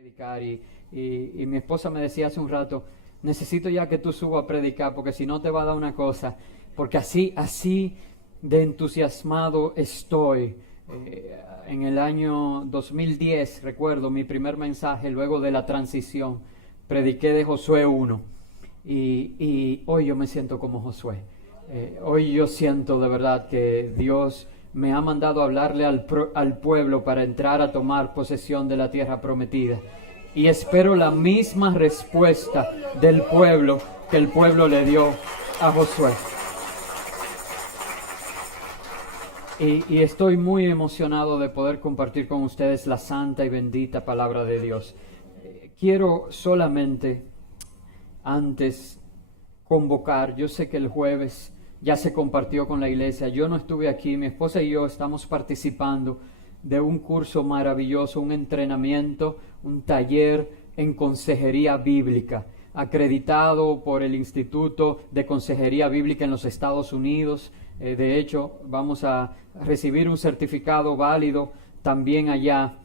predicar y mi esposa me decía hace un rato, necesito ya que tú subas a predicar porque si no te va a dar una cosa, porque así de entusiasmado estoy. En el año 2010, recuerdo mi primer mensaje luego de la transición, prediqué de Josué 1 y hoy yo me siento como Josué. Hoy yo siento de verdad que Dios me ha mandado a hablarle al pueblo para entrar a tomar posesión de la tierra prometida. Y espero la misma respuesta del pueblo que el pueblo le dio a Josué. Y estoy muy emocionado de poder compartir con ustedes la santa y bendita palabra de Dios. Quiero solamente antes convocar, yo sé que el jueves ya se compartió con la iglesia, yo no estuve aquí, mi esposa y yo estamos participando de un curso maravilloso, un entrenamiento, un taller en consejería bíblica, acreditado por el Instituto de Consejería Bíblica en los Estados Unidos. De hecho, vamos a recibir un certificado válido también allá.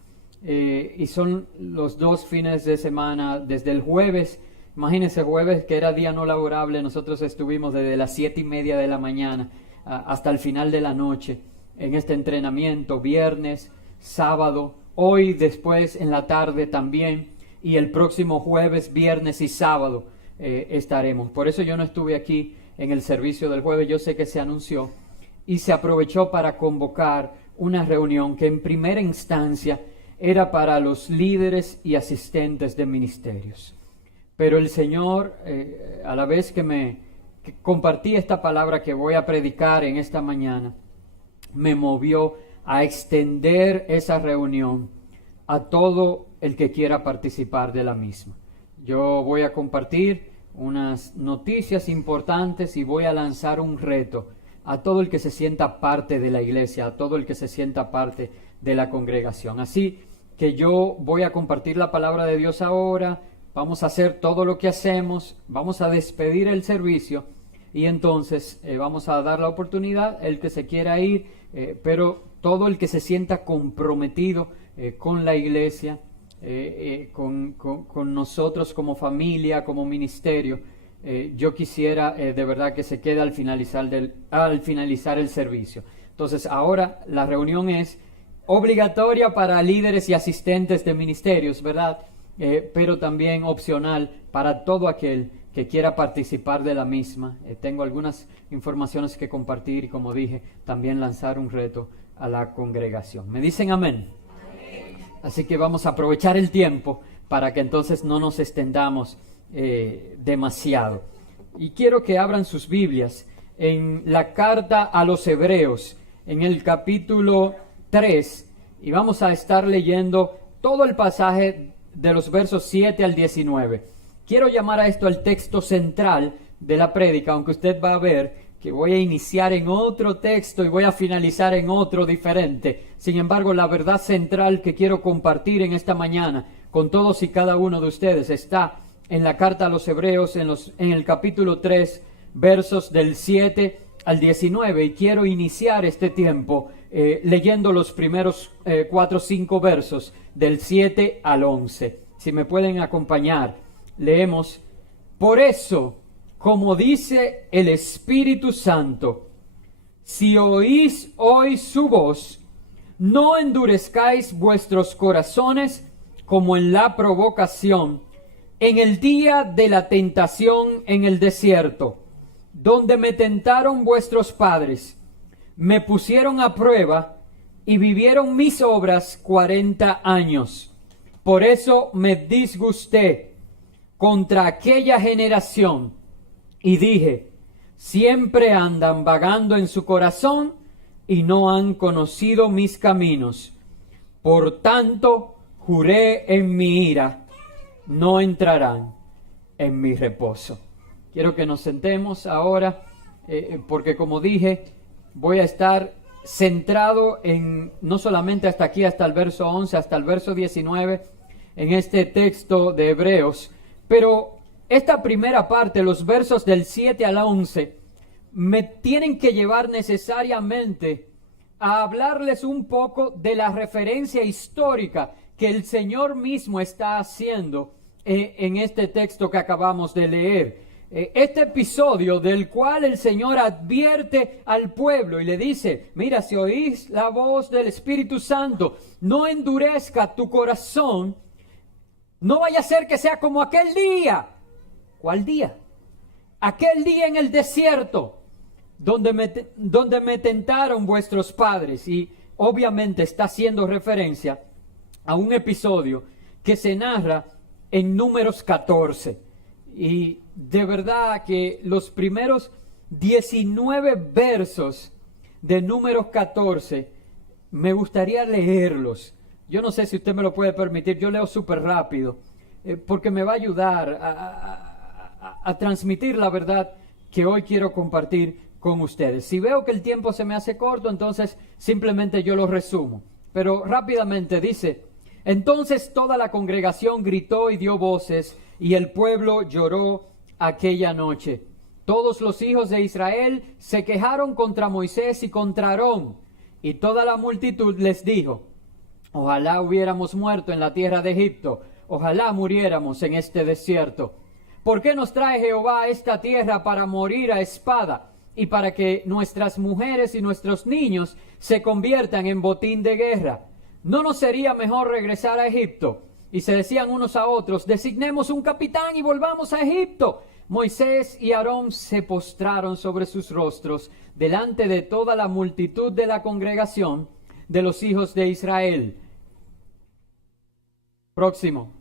Y son los 2 fines de semana, desde el jueves. Imagínense, jueves que era día no laborable, nosotros estuvimos desde las 7:30 de la mañana hasta el final de la noche en este entrenamiento, viernes, sábado, hoy después en la tarde también, y el próximo jueves, viernes y sábado estaremos. Por eso yo no estuve aquí en el servicio del jueves, yo sé que se anunció y se aprovechó para convocar una reunión que en primera instancia era para los líderes y asistentes de ministerios. Pero el Señor, a la vez que compartí esta palabra que voy a predicar en esta mañana, me movió a extender esa reunión a todo el que quiera participar de la misma. Yo voy a compartir unas noticias importantes y voy a lanzar un reto a todo el que se sienta parte de la iglesia, a todo el que se sienta parte de la congregación. Así que yo voy a compartir la palabra de Dios ahora. Vamos a hacer todo lo que hacemos, vamos a despedir el servicio y entonces vamos a dar la oportunidad, el que se quiera ir, pero todo el que se sienta comprometido con la iglesia, con nosotros como familia, como ministerio, yo quisiera de verdad que se quede al finalizar el servicio. Entonces ahora la reunión es obligatoria para líderes y asistentes de ministerios, ¿verdad? Pero también opcional para todo aquel que quiera participar de la misma. Tengo algunas informaciones que compartir y, como dije, también lanzar un reto a la congregación. ¿Me dicen amén? Amén. Así que vamos a aprovechar el tiempo para que entonces no nos extendamos demasiado. Y quiero que abran sus Biblias en la carta a los Hebreos, en el capítulo 3, y vamos a estar leyendo todo el pasaje de los versos 7 al 19. Quiero llamar a esto el texto central de la prédica, aunque usted va a ver que voy a iniciar en otro texto y voy a finalizar en otro diferente. Sin embargo, la verdad central que quiero compartir en esta mañana con todos y cada uno de ustedes está en la carta a los Hebreos, en el capítulo 3, versos del 7 al 19. Y quiero iniciar este tiempo leyendo los primeros 4 o 5 versos del 7 al 11. Si me pueden acompañar, leemos: Por eso, como dice el Espíritu Santo, si oís hoy su voz, no endurezcáis vuestros corazones como en la provocación, en el día de la tentación en el desierto, donde me tentaron vuestros padres, me pusieron a prueba y vivieron mis obras 40 años. Por eso me disgusté contra aquella generación y dije: siempre andan vagando en su corazón y no han conocido mis caminos. Por tanto, juré en mi ira: no entrarán en mi reposo. Quiero que nos sentemos ahora, porque como dije, voy a estar centrado en, no solamente hasta aquí, hasta el verso 11, hasta el verso 19, en este texto de Hebreos, pero esta primera parte, los versos del 7 al 11, me tienen que llevar necesariamente a hablarles un poco de la referencia histórica que el Señor mismo está haciendo en este texto que acabamos de leer. Este episodio del cual el Señor advierte al pueblo y le dice, mira, si oís la voz del Espíritu Santo, no endurezca tu corazón, no vaya a ser que sea como aquel día. ¿Cuál día? Aquel día en el desierto, donde me tentaron vuestros padres. Y obviamente está haciendo referencia a un episodio que se narra en Números 14. Y de verdad que los primeros 19 versos de Números 14 me gustaría leerlos. Yo no sé si usted me lo puede permitir, yo leo súper rápido, porque me va a ayudar a transmitir la verdad que hoy quiero compartir con ustedes. Si veo que el tiempo se me hace corto, entonces simplemente yo lo resumo. Pero rápidamente dice, entonces toda la congregación gritó y dio voces, y el pueblo lloró aquella noche. Todos los hijos de Israel se quejaron contra Moisés y contra Aarón, y toda la multitud les dijo, ojalá hubiéramos muerto en la tierra de Egipto, ojalá muriéramos en este desierto. ¿Por qué nos trae Jehová a esta tierra para morir a espada y para que nuestras mujeres y nuestros niños se conviertan en botín de guerra? ¿No nos sería mejor regresar a Egipto? Y se decían unos a otros, designemos un capitán y volvamos a Egipto. Moisés y Aarón se postraron sobre sus rostros delante de toda la multitud de la congregación de los hijos de Israel. Próximo.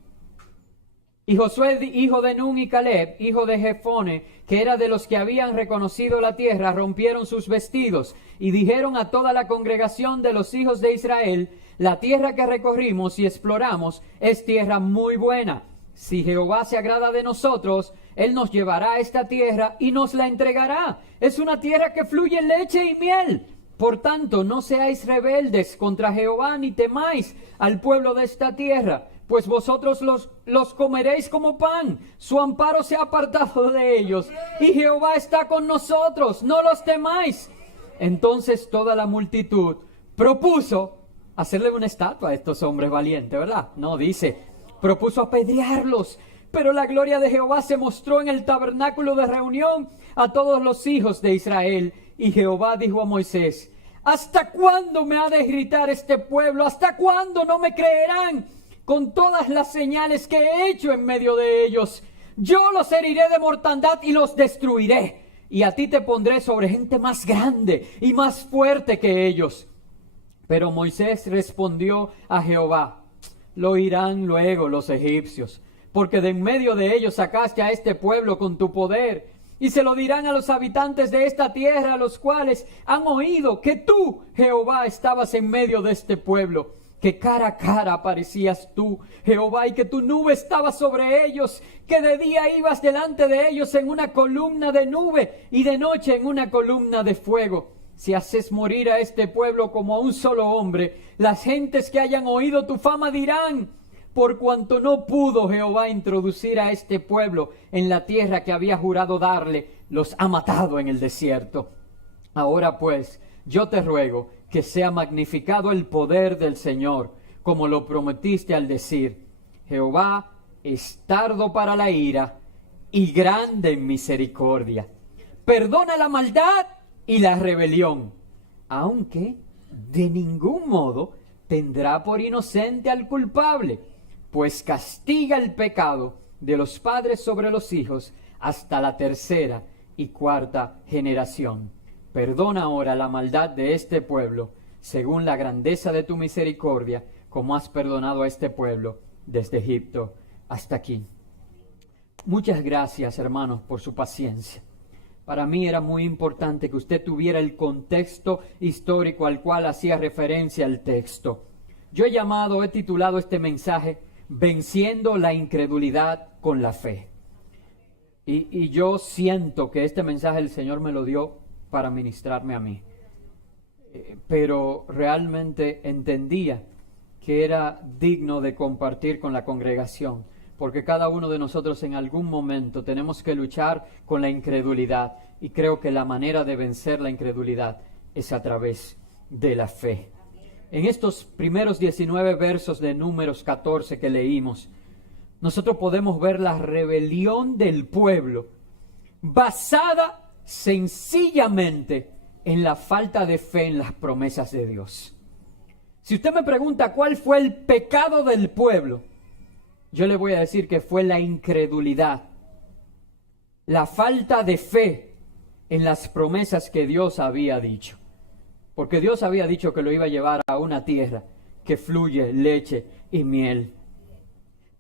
Y Josué, hijo de Nun, y Caleb, hijo de Jefone, que era de los que habían reconocido la tierra, rompieron sus vestidos y dijeron a toda la congregación de los hijos de Israel, la tierra que recorrimos y exploramos es tierra muy buena. Si Jehová se agrada de nosotros, Él nos llevará a esta tierra y nos la entregará. Es una tierra que fluye leche y miel. Por tanto, no seáis rebeldes contra Jehová, ni temáis al pueblo de esta tierra, pues vosotros los comeréis como pan. Su amparo se ha apartado de ellos, y Jehová está con nosotros, no los temáis. Entonces toda la multitud propuso hacerle una estatua a estos hombres valientes, ¿verdad? No, propuso apedrearlos. Pero la gloria de Jehová se mostró en el tabernáculo de reunión a todos los hijos de Israel. Y Jehová dijo a Moisés, ¿hasta cuándo me ha de irritar este pueblo? ¿Hasta cuándo no me creerán con todas las señales que he hecho en medio de ellos? Yo los heriré de mortandad y los destruiré. Y a ti te pondré sobre gente más grande y más fuerte que ellos. Pero Moisés respondió a Jehová, lo oirán luego los egipcios, porque de en medio de ellos sacaste a este pueblo con tu poder, y se lo dirán a los habitantes de esta tierra, los cuales han oído que tú, Jehová, estabas en medio de este pueblo, que cara a cara aparecías tú, Jehová, y que tu nube estaba sobre ellos, que de día ibas delante de ellos en una columna de nube, y de noche en una columna de fuego. Si haces morir a este pueblo como a un solo hombre, las gentes que hayan oído tu fama dirán, por cuanto no pudo Jehová introducir a este pueblo en la tierra que había jurado darle, los ha matado en el desierto. Ahora pues, yo te ruego que sea magnificado el poder del Señor, como lo prometiste al decir, Jehová es tardo para la ira y grande en misericordia. Perdona la maldad y la rebelión, aunque de ningún modo tendrá por inocente al culpable, pues castiga el pecado de los padres sobre los hijos hasta la tercera y cuarta generación. Perdona ahora la maldad de este pueblo, según la grandeza de tu misericordia, como has perdonado a este pueblo desde Egipto hasta aquí. Muchas gracias, hermanos, por su paciencia. Para mí era muy importante que usted tuviera el contexto histórico al cual hacía referencia el texto. Yo he titulado este mensaje, Venciendo la incredulidad con la fe. Y yo siento que este mensaje el Señor me lo dio para ministrarme a mí. Pero realmente entendía que era digno de compartir con la congregación, porque cada uno de nosotros en algún momento tenemos que luchar con la incredulidad, y creo que la manera de vencer la incredulidad es a través de la fe. en estos primeros 19 versos de Números 14 que leímos, nosotros podemos ver la rebelión del pueblo basada sencillamente en la falta de fe en las promesas de Dios. Si usted me pregunta cuál fue el pecado del pueblo, yo le voy a decir que fue la incredulidad, la falta de fe en las promesas que Dios había dicho. Porque Dios había dicho que lo iba a llevar a una tierra que fluye leche y miel.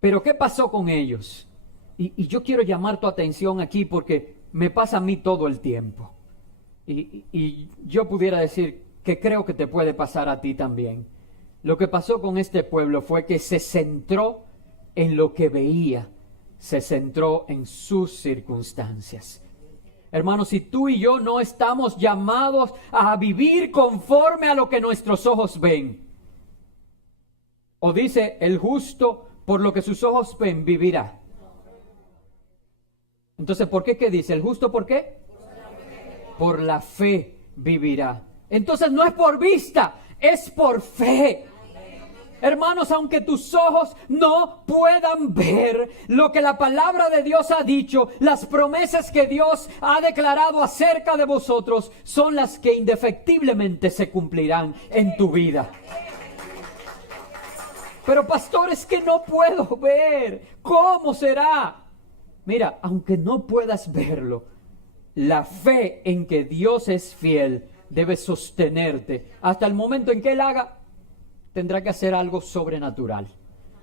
Pero ¿qué pasó con ellos? Y yo quiero llamar tu atención aquí porque me pasa a mí todo el tiempo. Y yo pudiera decir que creo que te puede pasar a ti también. Lo que pasó con este pueblo fue que se centró en lo que veía, se centró en sus circunstancias. Hermanos, si tú y yo no estamos llamados a vivir conforme a lo que nuestros ojos ven, o dice el justo, por lo que sus ojos ven, vivirá. Entonces, ¿por qué? ¿Qué dice? ¿El justo por qué? Por la fe vivirá. Entonces no es por vista, es por fe. Hermanos, aunque tus ojos no puedan ver lo que la palabra de Dios ha dicho, las promesas que Dios ha declarado acerca de vosotros son las que indefectiblemente se cumplirán en tu vida. Pero pastor, es que no puedo ver. ¿Cómo será? Mira, aunque no puedas verlo, la fe en que Dios es fiel debe sostenerte hasta el momento en que Él haga. Tendrá que hacer algo sobrenatural.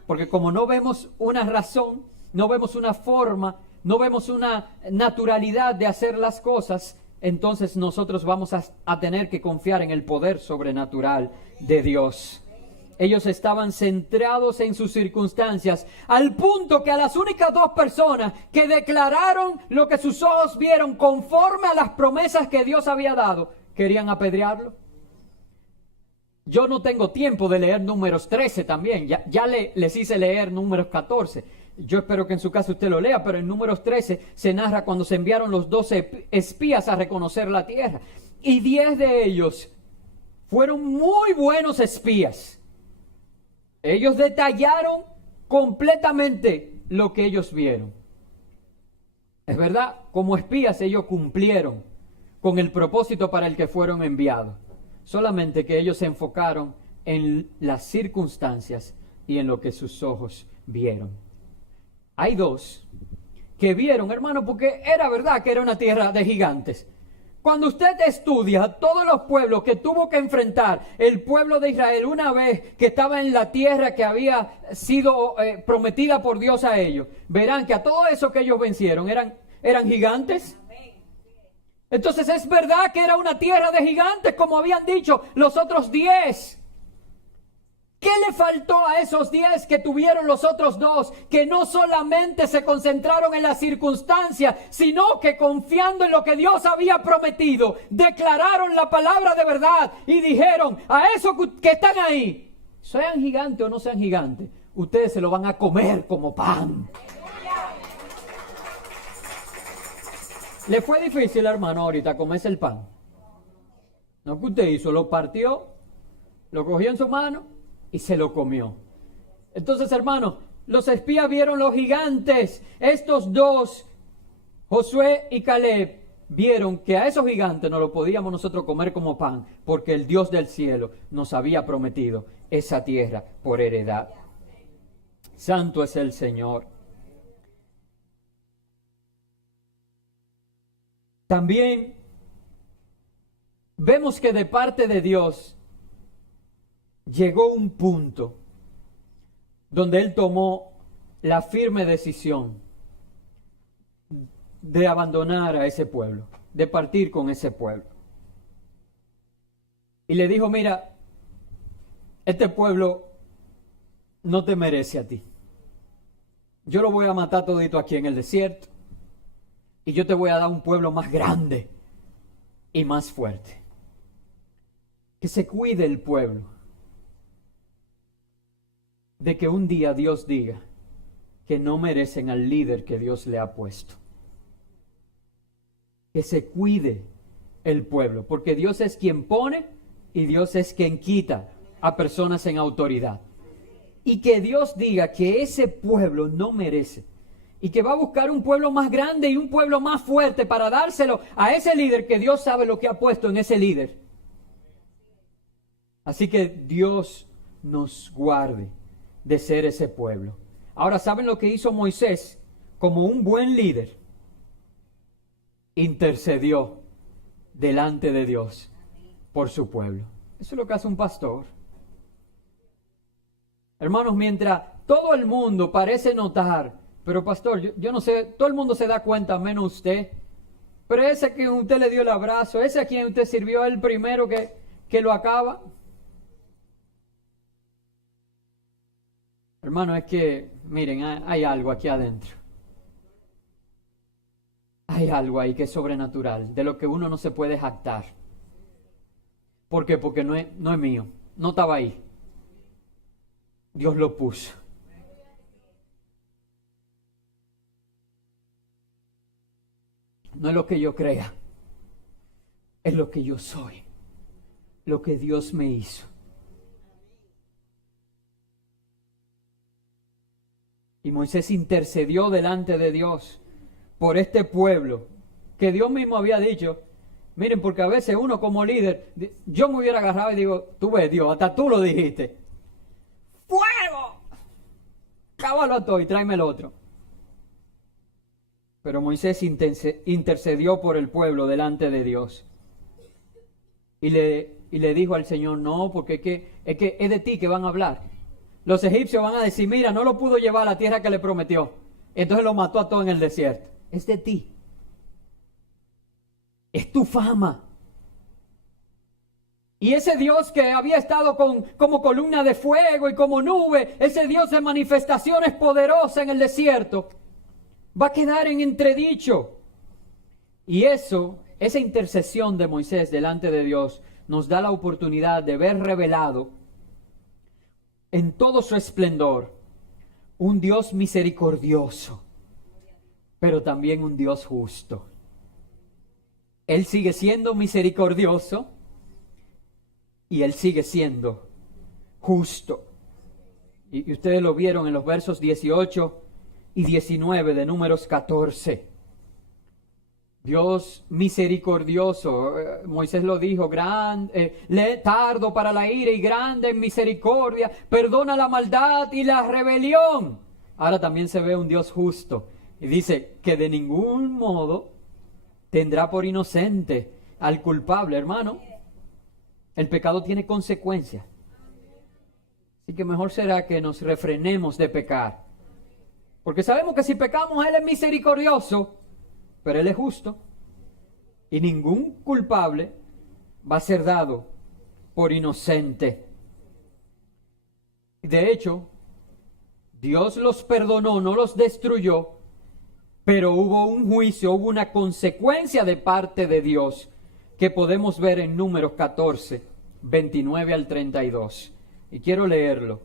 Porque como no vemos una razón, no vemos una forma, no vemos una naturalidad de hacer las cosas, entonces nosotros vamos a tener que confiar en el poder sobrenatural de Dios. Ellos estaban centrados en sus circunstancias, al punto que a las únicas dos personas que declararon lo que sus ojos vieron conforme a las promesas que Dios había dado, querían apedrearlo. Yo no tengo tiempo de leer Números 13 también, ya les hice leer Números 14. Yo espero que en su caso usted lo lea, pero en Números 13 se narra cuando se enviaron los 12 espías a reconocer la tierra. Y 10 de ellos fueron muy buenos espías. Ellos detallaron completamente lo que ellos vieron. Es verdad, como espías ellos cumplieron con el propósito para el que fueron enviados. Solamente que ellos se enfocaron en las circunstancias y en lo que sus ojos vieron. Hay dos que vieron, hermano, porque era verdad que era una tierra de gigantes. Cuando usted estudia todos los pueblos que tuvo que enfrentar el pueblo de Israel una vez que estaba en la tierra que había sido prometida por Dios a ellos, verán que a todo eso que ellos vencieron eran gigantes. Entonces es verdad que era una tierra de gigantes, como habían dicho los otros 10. ¿Qué le faltó a esos 10 que tuvieron los otros 2? Que no solamente se concentraron en las circunstancias, sino que confiando en lo que Dios había prometido, declararon la palabra de verdad y dijeron a esos que están ahí, sean gigantes o no sean gigantes, ustedes se lo van a comer como pan. ¿Le fue difícil, hermano, ahorita comerse el pan? ¿No que usted hizo? Lo partió, lo cogió en su mano y se lo comió. Entonces, hermano, los espías vieron los gigantes. Estos dos, Josué y Caleb, vieron que a esos gigantes no lo podíamos nosotros comer como pan, porque el Dios del cielo nos había prometido esa tierra por heredad. Santo es el Señor. También vemos que de parte de Dios llegó un punto donde Él tomó la firme decisión de abandonar a ese pueblo, de partir con ese pueblo. Y le dijo, mira, este pueblo no te merece a ti. Yo lo voy a matar todito aquí en el desierto. Y yo te voy a dar un pueblo más grande y más fuerte. Que se cuide el pueblo de que un día Dios diga que no merecen al líder que Dios le ha puesto. Que se cuide el pueblo, porque Dios es quien pone y Dios es quien quita. a personas en autoridad. Y que Dios diga que ese pueblo no merece. Y que va a buscar un pueblo más grande y un pueblo más fuerte para dárselo a ese líder que Dios sabe lo que ha puesto en ese líder. Así que Dios nos guarde de ser ese pueblo. Ahora, ¿saben lo que hizo Moisés como un buen líder? Intercedió delante de Dios por su pueblo. Eso es lo que hace un pastor. Hermanos, mientras todo el mundo parece notar, pero pastor, yo no sé, todo el mundo se da cuenta, menos usted, pero ese a quien usted le dio el abrazo, ese a quien usted sirvió, el primero que lo acaba. Hermano, es que, miren, hay algo aquí adentro. Hay algo ahí que es sobrenatural, de lo que uno no se puede jactar. ¿Por qué? Porque no es mío, no estaba ahí. Dios lo puso. No es lo que yo crea, es lo que yo soy, lo que Dios me hizo. Y Moisés intercedió delante de Dios por este pueblo, que Dios mismo había dicho, miren, porque a veces uno como líder, yo me hubiera agarrado y digo, tú ves Dios, hasta tú lo dijiste, ¡fuego! Cábalo a todo y tráeme el otro. Pero Moisés intercedió por el pueblo delante de Dios. Y le dijo al Señor, no, porque es que es de ti que van a hablar. Los egipcios van a decir, mira, no lo pudo llevar a la tierra que le prometió. Entonces lo mató a todos en el desierto. Es de ti. Es tu fama. Y ese Dios que había estado como columna de fuego y como nube, ese Dios de manifestaciones poderosas en el desierto, va a quedar en entredicho. Y esa intercesión de Moisés delante de Dios, nos da la oportunidad de ver revelado en todo su esplendor un Dios misericordioso, pero también un Dios justo. Él sigue siendo misericordioso y Él sigue siendo justo. Y ustedes lo vieron en los versos 18 y 19 de Números 14. Dios misericordioso, Moisés lo dijo, tardo para la ira y grande en misericordia, perdona la maldad y la rebelión. Ahora también se ve un Dios justo y dice que de ningún modo tendrá por inocente al culpable, hermano. El pecado tiene consecuencias. Así que mejor será que nos refrenemos de pecar. Porque sabemos que si pecamos, Él es misericordioso, pero Él es justo. Y ningún culpable va a ser dado por inocente. De hecho, Dios los perdonó, no los destruyó, pero hubo un juicio, hubo una consecuencia de parte de Dios que podemos ver en Números 14, 29 al 32. Y quiero leerlo.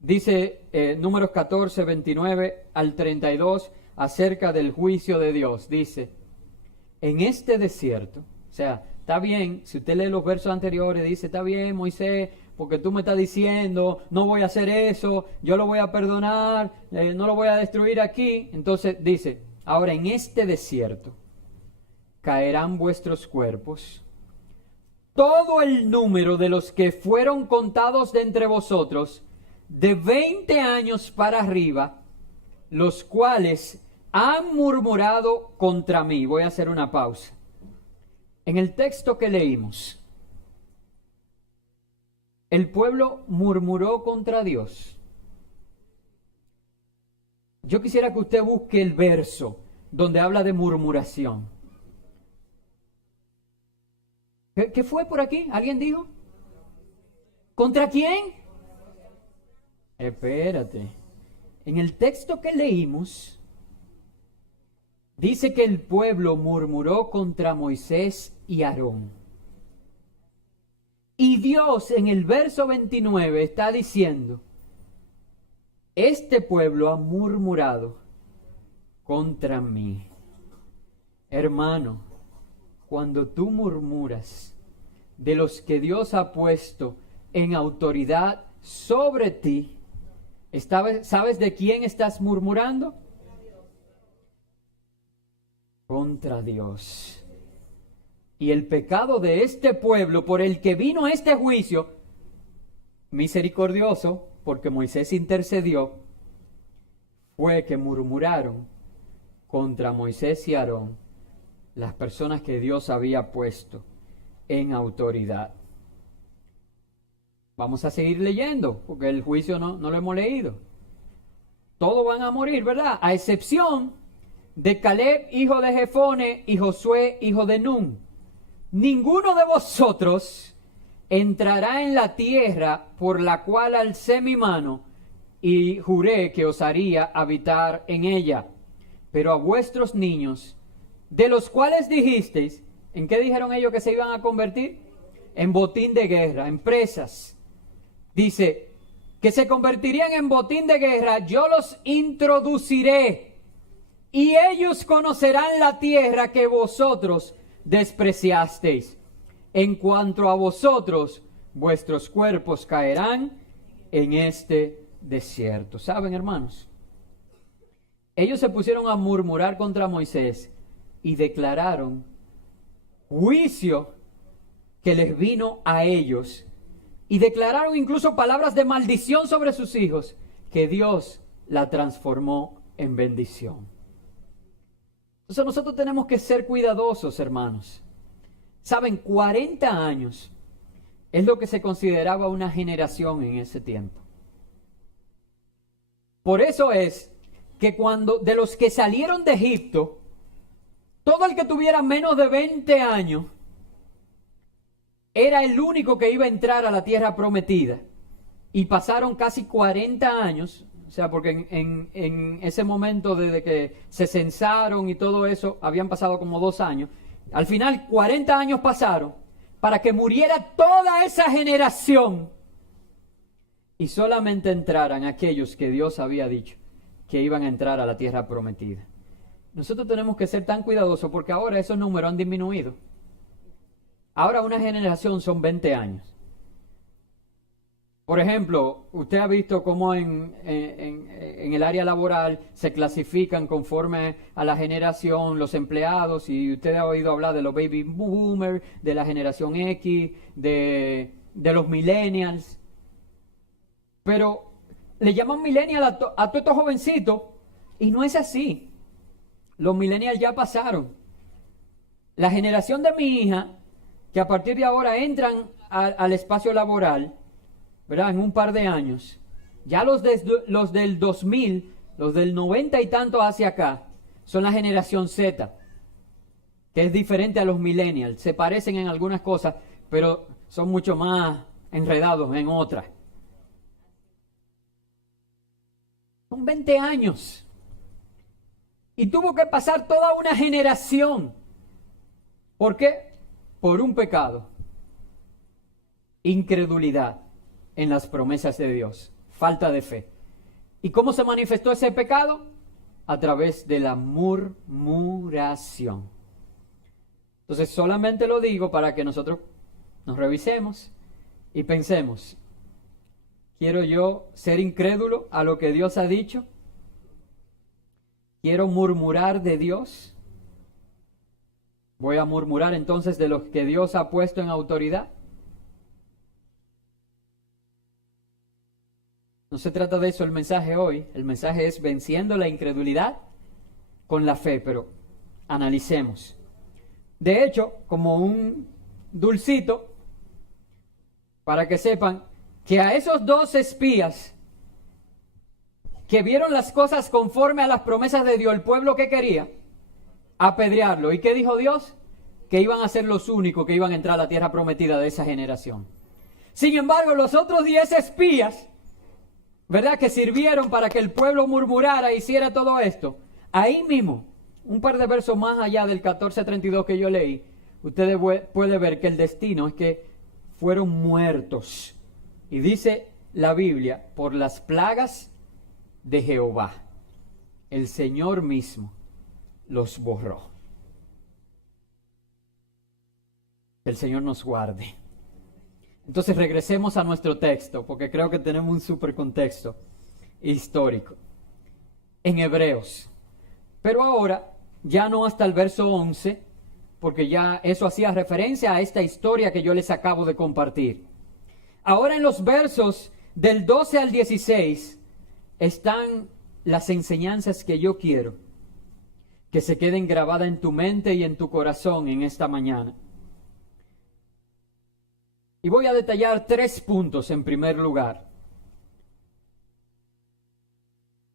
Dice Números 14, 29 al 32 acerca del juicio de Dios. Dice, en este desierto, o sea, está bien, si usted lee los versos anteriores, dice, está bien, Moisés, porque tú me estás diciendo, no voy a hacer eso, yo lo voy a perdonar, no lo voy a destruir aquí. Entonces dice, ahora en este desierto caerán vuestros cuerpos, todo el número de los que fueron contados de entre vosotros, de 20 años para arriba, los cuales han murmurado contra mí. Voy a hacer una pausa. En el texto que leímos, el pueblo murmuró contra Dios. Yo quisiera que usted busque el verso donde habla de murmuración. ¿Qué fue por aquí? ¿Alguien dijo? ¿Contra quién? Espérate. En el texto que leímos, dice que el pueblo murmuró contra Moisés y Aarón. Y Dios en el verso 29 está diciendo, este pueblo ha murmurado contra mí. Hermano, cuando tú murmuras de los que Dios ha puesto en autoridad sobre ti. ¿Sabes de quién estás murmurando? Contra Dios. Y el pecado de este pueblo por el que vino este juicio, misericordioso, porque Moisés intercedió, fue que murmuraron contra Moisés y Aarón, las personas que Dios había puesto en autoridad. Vamos a seguir leyendo, porque el juicio no lo hemos leído. Todos van a morir, ¿verdad? A excepción de Caleb, hijo de Jefone, y Josué, hijo de Nun. Ninguno de vosotros entrará en la tierra por la cual alcé mi mano y juré que os haría habitar en ella. Pero a vuestros niños, de los cuales dijisteis, ¿en qué dijeron ellos que se iban a convertir? En botín de guerra, en presas. Dice, que se convertirían en botín de guerra, yo los introduciré, y ellos conocerán la tierra que vosotros despreciasteis. En cuanto a vosotros, vuestros cuerpos caerán en este desierto. ¿Saben, hermanos? Ellos se pusieron a murmurar contra Moisés y declararon juicio que les vino a ellos. Y declararon incluso palabras de maldición sobre sus hijos, que Dios la transformó en bendición. Entonces nosotros tenemos que ser cuidadosos, hermanos. Saben, 40 años es lo que se consideraba una generación en ese tiempo. Por eso es que cuando de los que salieron de Egipto, todo el que tuviera menos de 20 años, era el único que iba a entrar a la tierra prometida. Y pasaron casi 40 años, o sea, porque en ese momento desde que se censaron y todo eso, habían pasado como 2 años. Al final 40 años pasaron para que muriera toda esa generación y solamente entraran aquellos que Dios había dicho que iban a entrar a la tierra prometida. Nosotros tenemos que ser tan cuidadosos porque ahora esos números han disminuido. Ahora una generación son 20 años. Por ejemplo, usted ha visto cómo en el área laboral se clasifican conforme a la generación los empleados, y usted ha oído hablar de los baby boomers, de la generación X, de los millennials. Pero le llaman millennial a todos estos jovencitos y no es así. Los millennials ya pasaron. La generación de mi hija, que a partir de ahora entran al espacio laboral, ¿verdad? En un par de años. Ya los del 2000, los del 90 y tanto hacia acá, son la generación Z, que es diferente a los millennials. Se parecen en algunas cosas, pero son mucho más enredados en otras. Son 20 años. Y tuvo que pasar toda una generación. ¿Por qué? Por un pecado. Incredulidad en las promesas de Dios. Falta de fe. ¿Y cómo se manifestó ese pecado? A través de la murmuración. Entonces solamente lo digo para que nosotros nos revisemos y pensemos, ¿quiero yo ser incrédulo a lo que Dios ha dicho? ¿Quiero murmurar de Dios? ¿Voy a murmurar entonces de los que Dios ha puesto en autoridad? No se trata de eso el mensaje hoy. El mensaje es venciendo la incredulidad con la fe, pero analicemos. De hecho, como un dulcito, para que sepan que a esos 2 espías que vieron las cosas conforme a las promesas de Dios, el pueblo que quería apedrearlo. ¿Y qué dijo Dios? Que iban a ser los únicos que iban a entrar a la tierra prometida de esa generación. Sin embargo, los otros 10 espías, ¿verdad?, que sirvieron para que el pueblo murmurara e hiciera todo esto, ahí mismo, un par de versos más allá del 14:32 que yo leí, ustedes pueden ver que el destino es que fueron muertos. Y dice la Biblia, por las plagas de Jehová, el Señor mismo los borró. El Señor nos guarde. Entonces regresemos a nuestro texto, porque creo que tenemos un super contexto histórico. En Hebreos. Pero ahora, ya no hasta el verso 11, porque ya eso hacía referencia a esta historia que yo les acabo de compartir. Ahora en los versos del 12 al 16 están las enseñanzas que yo quiero que se queden grabadas en tu mente y en tu corazón en esta mañana. Y voy a detallar 3 puntos en primer lugar.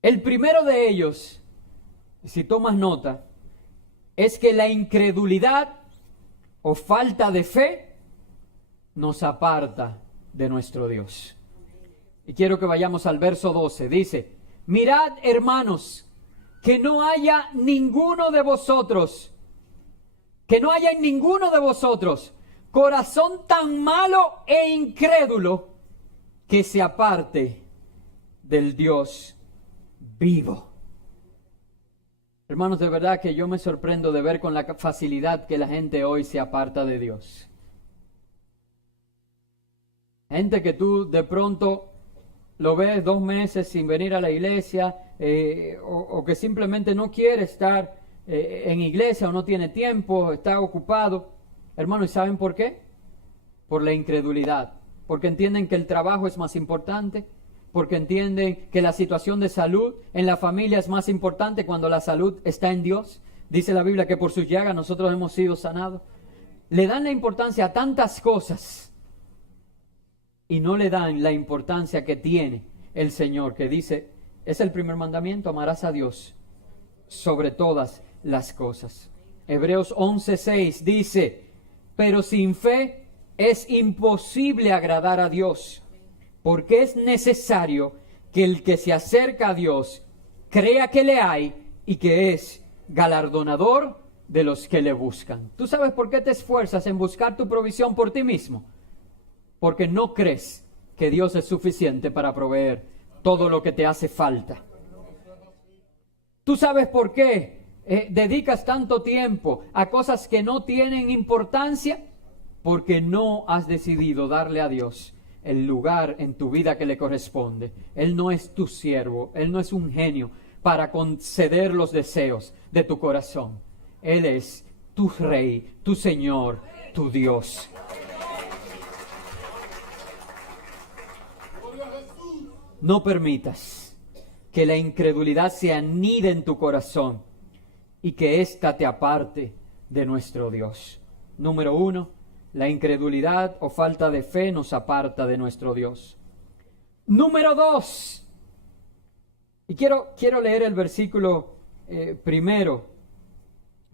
El primero de ellos, si tomas nota, es que la incredulidad o falta de fe nos aparta de nuestro Dios. Y quiero que vayamos al verso 12. Dice, mirad, hermanos, que no haya ninguno de vosotros, corazón tan malo e incrédulo que se aparte del Dios vivo. Hermanos, de verdad que yo me sorprendo de ver con la facilidad que la gente hoy se aparta de Dios. Gente que tú de pronto lo ves 2 meses sin venir a la iglesia, o que simplemente no quiere estar en iglesia o no tiene tiempo, está ocupado. Hermanos, ¿y saben por qué? Por la incredulidad. Porque entienden que el trabajo es más importante, porque entienden que la situación de salud en la familia es más importante cuando la salud está en Dios. Dice la Biblia que por sus llagas nosotros hemos sido sanados. Le dan la importancia a tantas cosas y no le dan la importancia que tiene el Señor, que dice, es el primer mandamiento, amarás a Dios sobre todas las cosas. Hebreos 11:6 dice, pero sin fe es imposible agradar a Dios, porque es necesario que el que se acerca a Dios crea que le hay y que es galardonador de los que le buscan. ¿Tú sabes por qué te esfuerzas en buscar tu provisión por ti mismo? Porque no crees que Dios es suficiente para proveer todo lo que te hace falta. ¿Tú sabes por qué dedicas tanto tiempo a cosas que no tienen importancia? Porque no has decidido darle a Dios el lugar en tu vida que le corresponde. Él no es tu siervo, Él no es un genio para conceder los deseos de tu corazón. Él es tu Rey, tu Señor, tu Dios. No permitas que la incredulidad se anide en tu corazón y que ésta te aparte de nuestro Dios. Número 1, la incredulidad o falta de fe nos aparta de nuestro Dios. Número 2, y quiero leer el versículo primero,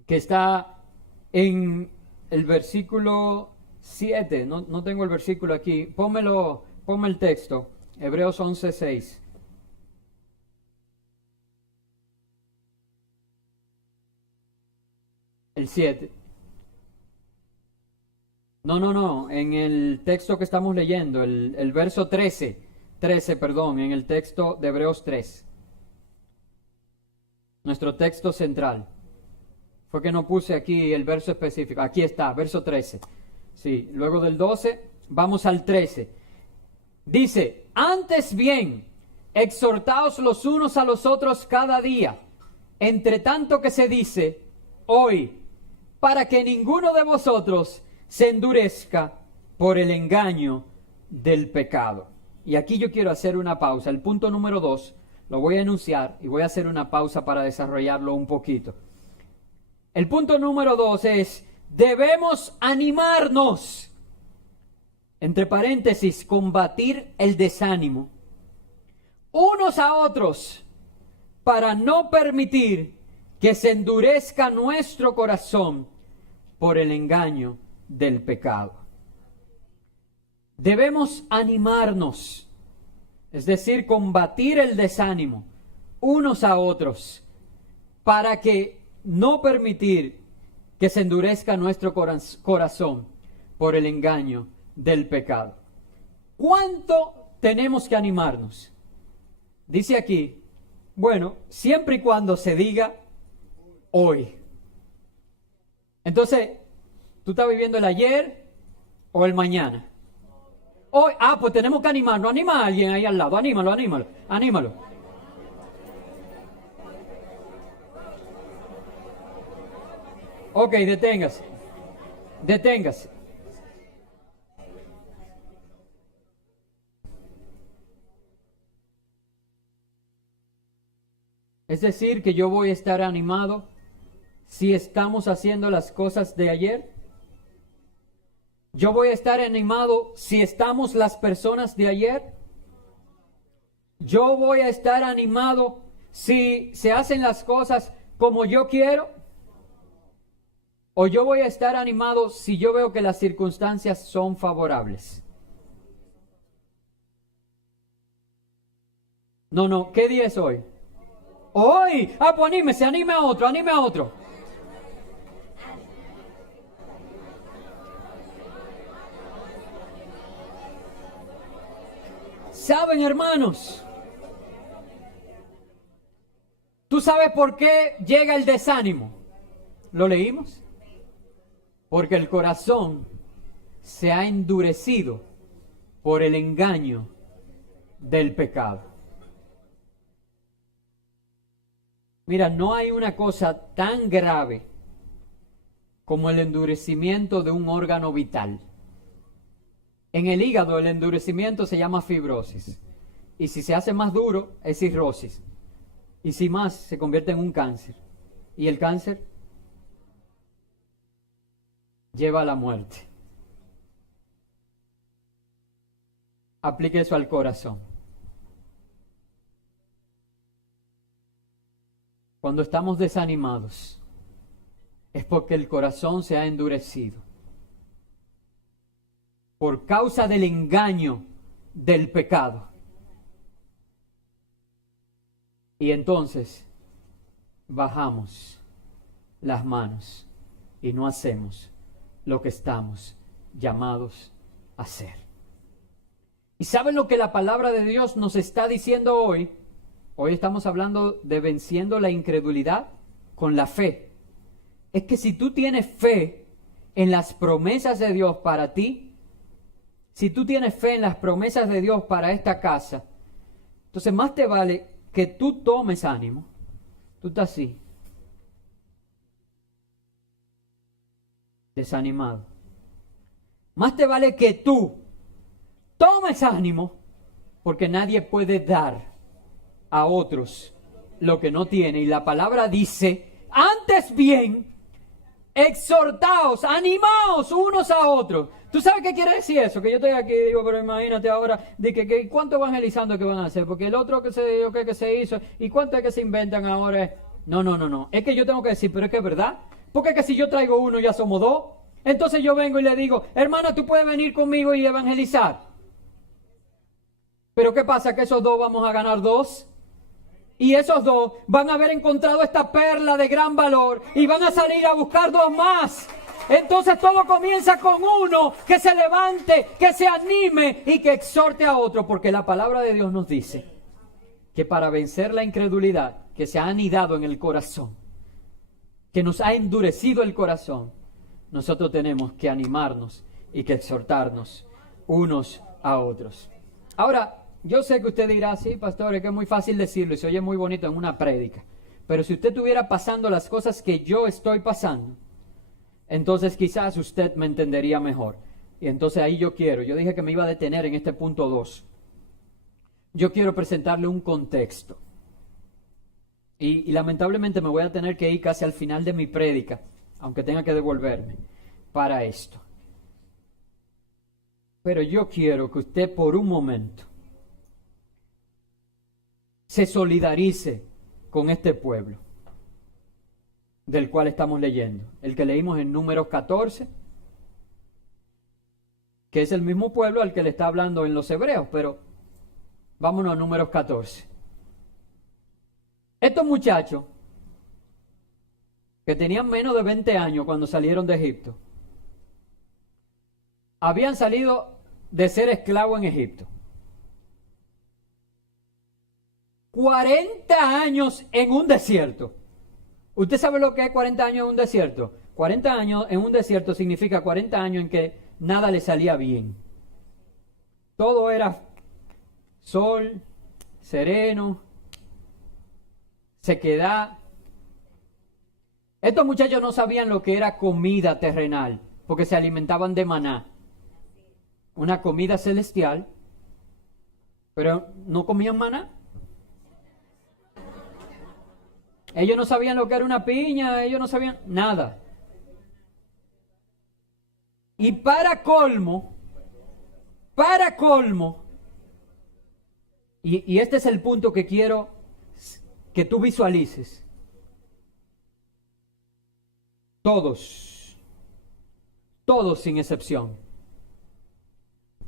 que está en el versículo 7. No tengo el versículo aquí. Ponme el texto. Hebreos 11:6. El 7. No, en el texto que estamos leyendo, el verso 13, en el texto de Hebreos 3. Nuestro texto central. Fue que no puse aquí el verso específico. Aquí está, verso 13. Sí, luego del 12, vamos al 13. Dice, antes bien, exhortaos los unos a los otros cada día, entre tanto que se dice, hoy, para que ninguno de vosotros se endurezca por el engaño del pecado. Y aquí yo quiero hacer una pausa. El punto número 2 lo voy a enunciar y voy a hacer una pausa para desarrollarlo un poquito. El punto número 2 es, debemos animarnos. Entre paréntesis, combatir el desánimo unos a otros para no permitir que se endurezca nuestro corazón por el engaño del pecado. Debemos animarnos, es decir, combatir el desánimo unos a otros para que no permitir que se endurezca nuestro corazón por el engaño del pecado. ¿Cuánto tenemos que animarnos? Dice aquí, bueno, siempre y cuando se diga hoy. Entonces, ¿tú estás viviendo el ayer o el mañana? Hoy, pues tenemos que animarnos. Anima a alguien ahí al lado. Anímalo, anímalo, anímalo. Ok, deténgase. Deténgase. Es decir, que yo voy a estar animado si estamos haciendo las cosas de ayer. Yo voy a estar animado si estamos las personas de ayer. Yo voy a estar animado si se hacen las cosas como yo quiero. O yo voy a estar animado si yo veo que las circunstancias son favorables. No, ¿qué día es hoy? Hoy. Pues anímese, anime a otro, anime a otro. ¿Saben, hermanos? ¿Tú sabes por qué llega el desánimo? ¿Lo leímos? Porque el corazón se ha endurecido por el engaño del pecado. Mira, no hay una cosa tan grave como el endurecimiento de un órgano vital. En el hígado el endurecimiento se llama fibrosis. Y si se hace más duro es cirrosis. Y si más se convierte en un cáncer. Y el cáncer lleva a la muerte. Aplique eso al corazón. Cuando estamos desanimados, es porque el corazón se ha endurecido. Por causa del engaño del pecado. Y entonces bajamos las manos y no hacemos lo que estamos llamados a hacer. ¿Y saben lo que la palabra de Dios nos está diciendo hoy? Hoy estamos hablando de venciendo la incredulidad con la fe. Es que si tú tienes fe en las promesas de Dios para ti, si tú tienes fe en las promesas de Dios para esta casa, entonces más te vale que tú tomes ánimo. Tú estás así, desanimado. Más te vale que tú tomes ánimo, porque nadie puede dar a otros lo que no tiene. Y la palabra dice, antes bien, exhortaos, animaos unos a otros. ¿Tú sabes qué quiere decir eso? Que yo estoy aquí y digo, pero imagínate ahora, de que ¿cuánto evangelizando que van a hacer? Porque el otro que se hizo, ¿y cuánto es que se inventan ahora? No. Es que yo tengo que decir, pero es que es verdad. Porque es que si yo traigo uno, ya somos dos. Entonces yo vengo y le digo, hermano, tú puedes venir conmigo y evangelizar. Pero ¿qué pasa? Que esos dos vamos a ganar dos. Y esos dos van a haber encontrado esta perla de gran valor y van a salir a buscar dos más. Entonces todo comienza con uno que se levante, que se anime y que exhorte a otro, porque la palabra de Dios nos dice que para vencer la incredulidad que se ha anidado en el corazón, que nos ha endurecido el corazón, nosotros tenemos que animarnos y que exhortarnos unos a otros. Ahora, yo sé que usted dirá, sí, pastor, es que es muy fácil decirlo y se oye muy bonito en una prédica. Pero si usted estuviera pasando las cosas que yo estoy pasando, entonces quizás usted me entendería mejor. Y entonces ahí yo dije que me iba a detener en este punto 2. Yo quiero presentarle un contexto. Y lamentablemente me voy a tener que ir casi al final de mi prédica, aunque tenga que devolverme para esto. Pero yo quiero que usted por un momento se solidarice con este pueblo del cual estamos leyendo, el que leímos en Números 14, que es el mismo pueblo al que le está hablando en los Hebreos, pero vámonos a Números 14. Estos muchachos, que tenían menos de 20 años cuando salieron de Egipto, habían salido de ser esclavos en Egipto. 40 años en un desierto. ¿Usted sabe lo que es 40 años en un desierto? 40 años en un desierto significa 40 años en que nada le salía bien. todo era sol, sereno, sequedad. Estos muchachos no sabían lo que era comida terrenal, porque se alimentaban de maná, una comida celestial, pero no comían maná. Ellos no sabían lo que era una piña, ellos no sabían nada. Y para colmo, y este es el punto que quiero que tú visualices. Todos sin excepción,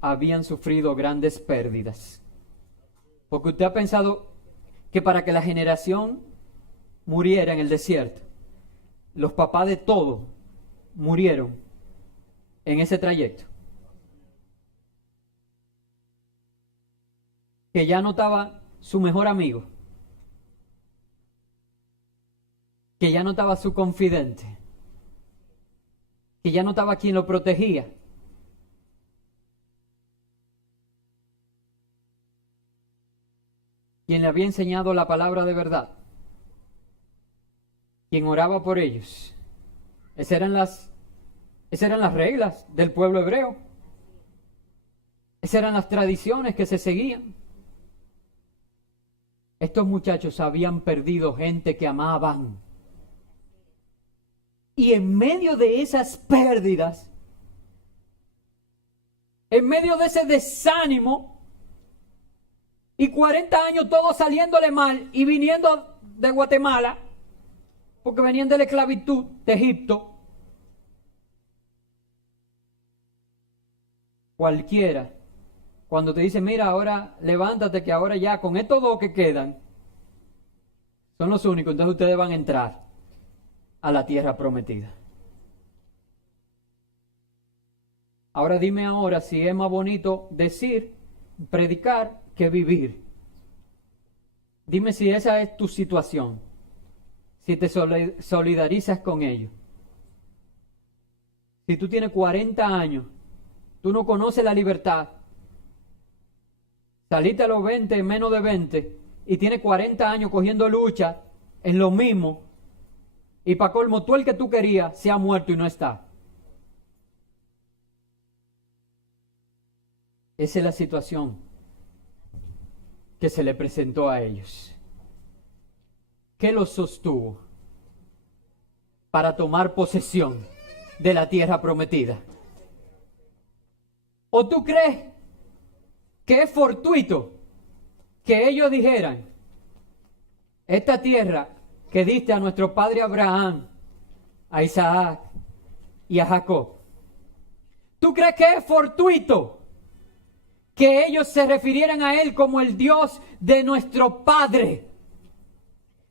habían sufrido grandes pérdidas. Porque usted ha pensado que para que la generación muriera en el desierto, los papás de todos murieron en ese trayecto. Que ya no estaba su mejor amigo, que ya no estaba su confidente, que ya no estaba quien lo protegía. Quien le había enseñado la palabra de verdad, quien oraba por ellos. Esas eran las reglas del pueblo hebreo. Esas eran las tradiciones que se seguían. Estos muchachos habían perdido gente que amaban. Y en medio de esas pérdidas, en medio de ese desánimo, y 40 años todos saliéndole mal y viniendo de Guatemala, porque venían de la esclavitud de Egipto, cualquiera, cuando te dice, mira, ahora levántate, que ahora ya con estos dos que quedan, son los únicos, entonces ustedes van a entrar a la tierra prometida. Ahora dime ahora si es más bonito decir, predicar, que vivir. Dime si esa es tu situación, si te solidarizas con ellos. Si tú tienes 40 años, tú no conoces la libertad, saliste a los 20, menos de 20, y tienes 40 años cogiendo lucha en lo mismo, y para colmo, tú el que tú querías se ha muerto y no está. Esa es la situación que se le presentó a ellos. ¿Qué los sostuvo para tomar posesión de la tierra prometida? ¿O tú crees que es fortuito que ellos dijeran, esta tierra que diste a nuestro padre Abraham, a Isaac y a Jacob? ¿Tú crees que es fortuito que ellos se refirieran a él como el Dios de nuestro Padre,